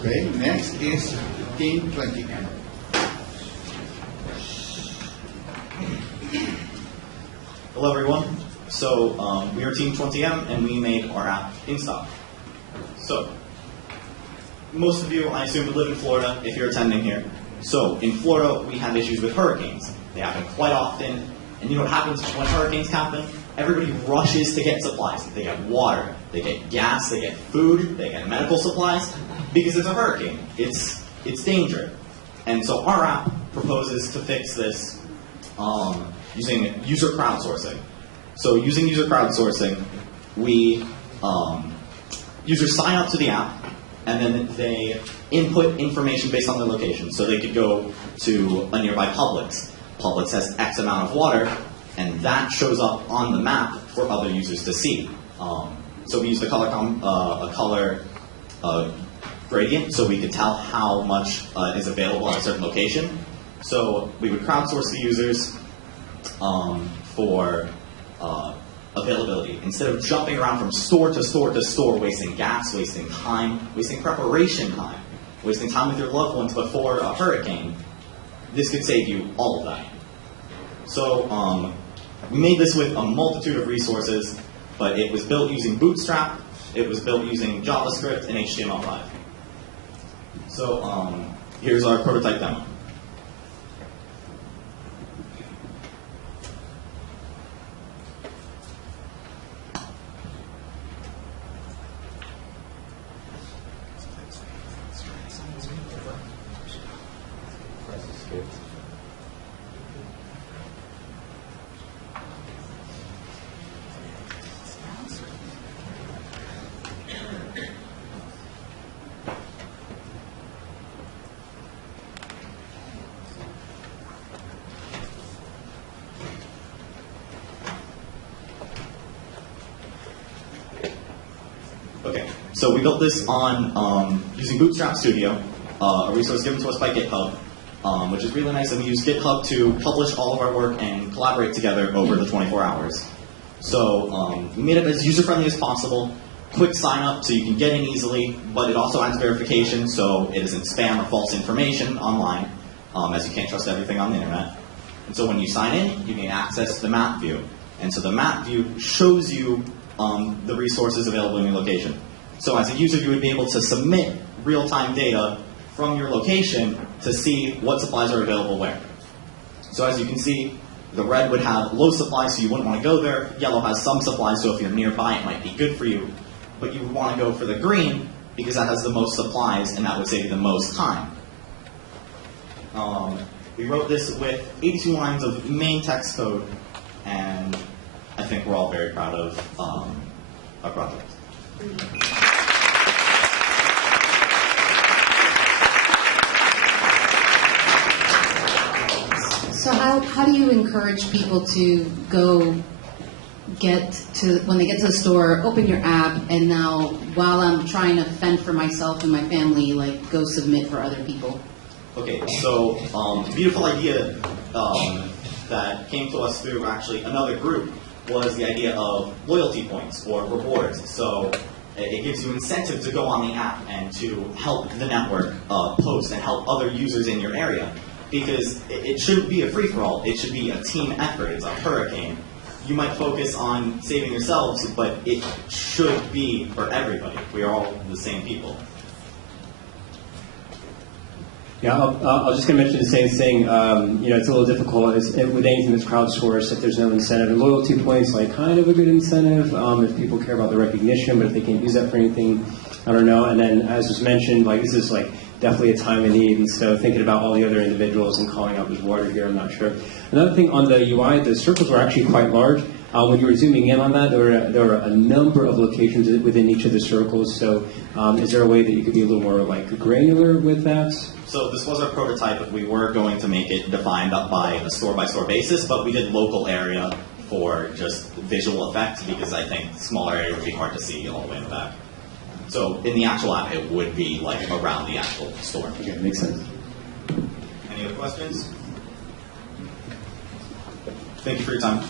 Okay, next is Team 20M. Hello everyone. So we are Team 20M and we made our app in stock. So most of you, I assume, live in Florida if you're attending here. So in Florida, we have issues with hurricanes. They happen quite often. And you know what happens when hurricanes happen? Everybody rushes to get supplies. They get water, they get gas, they get food, they get medical supplies, because it's a hurricane. It's danger. And so our app proposes to fix this using user crowdsourcing. So using user crowdsourcing, we users sign up to the app, and then they input information based on their location. So they could go to a nearby Publix. Publix has X amount of water, and that shows up on the map for other users to see. So we used a color gradient, so we could tell how much is available at a certain location. So we would crowdsource the users for availability. Instead of jumping around from store to store to store, wasting gas, wasting time, wasting preparation time, wasting time with your loved ones before a hurricane, this could save you all of that. So we made this with a multitude of resources, but it was built using Bootstrap, it was built using JavaScript and HTML5. So here's our prototype demo. Okay, so we built this on using Bootstrap Studio, a resource given to us by GitHub, which is really nice, and we use GitHub to publish all of our work and collaborate together over the 24 hours. So we made it as user-friendly as possible, quick sign-up so you can get in easily, but it also adds verification so it isn't spam or false information online, as you can't trust everything on the internet. And so when you sign in, you can access the map view. And so the map view shows you the resources available in your location. So as a user, you would be able to submit real-time data from your location to see what supplies are available where. So as you can see, the red would have low supplies, so you wouldn't want to go there. Yellow has some supplies, so if you're nearby, it might be good for you. But you would want to go for the green, because that has the most supplies, and that would save you the most time. We wrote this with 82 lines of main text code, and I think we're all very proud of our project. So how do you encourage people to go when they get to the store, open your app, and now while I'm trying to fend for myself and my family, like go submit for other people? Okay, so the beautiful idea that came to us through actually another group was the idea of loyalty points or rewards. So it gives you incentive to go on the app and to help the network post and help other users in your area. Because it shouldn't be a free-for-all, it should be a team effort. It's a hurricane. You might focus on saving yourselves, but it should be for everybody. We are all the same people. Yeah, I was just going to mention the same thing. It's a little difficult with anything that's crowdsourced if there's no incentive. And loyalty points, like, kind of a good incentive if people care about the recognition, but if they can't use that for anything, I don't know. And then, as was mentioned, like, this is like definitely a time of need. And so thinking about all the other individuals and calling out there's water here, I'm not sure. Another thing on the UI, the circles were actually quite large. When you were zooming in on that, there were a number of locations within each of the circles. So is there a way that you could be a little more like granular with that? So this was our prototype. We were going to make it defined up by a store-by-store basis, but we did local area for just visual effect because I think smaller area would be hard to see all the way in the back. So in the actual app, it would be like around the actual store. Okay, makes sense. Any other questions? Thank you for your time.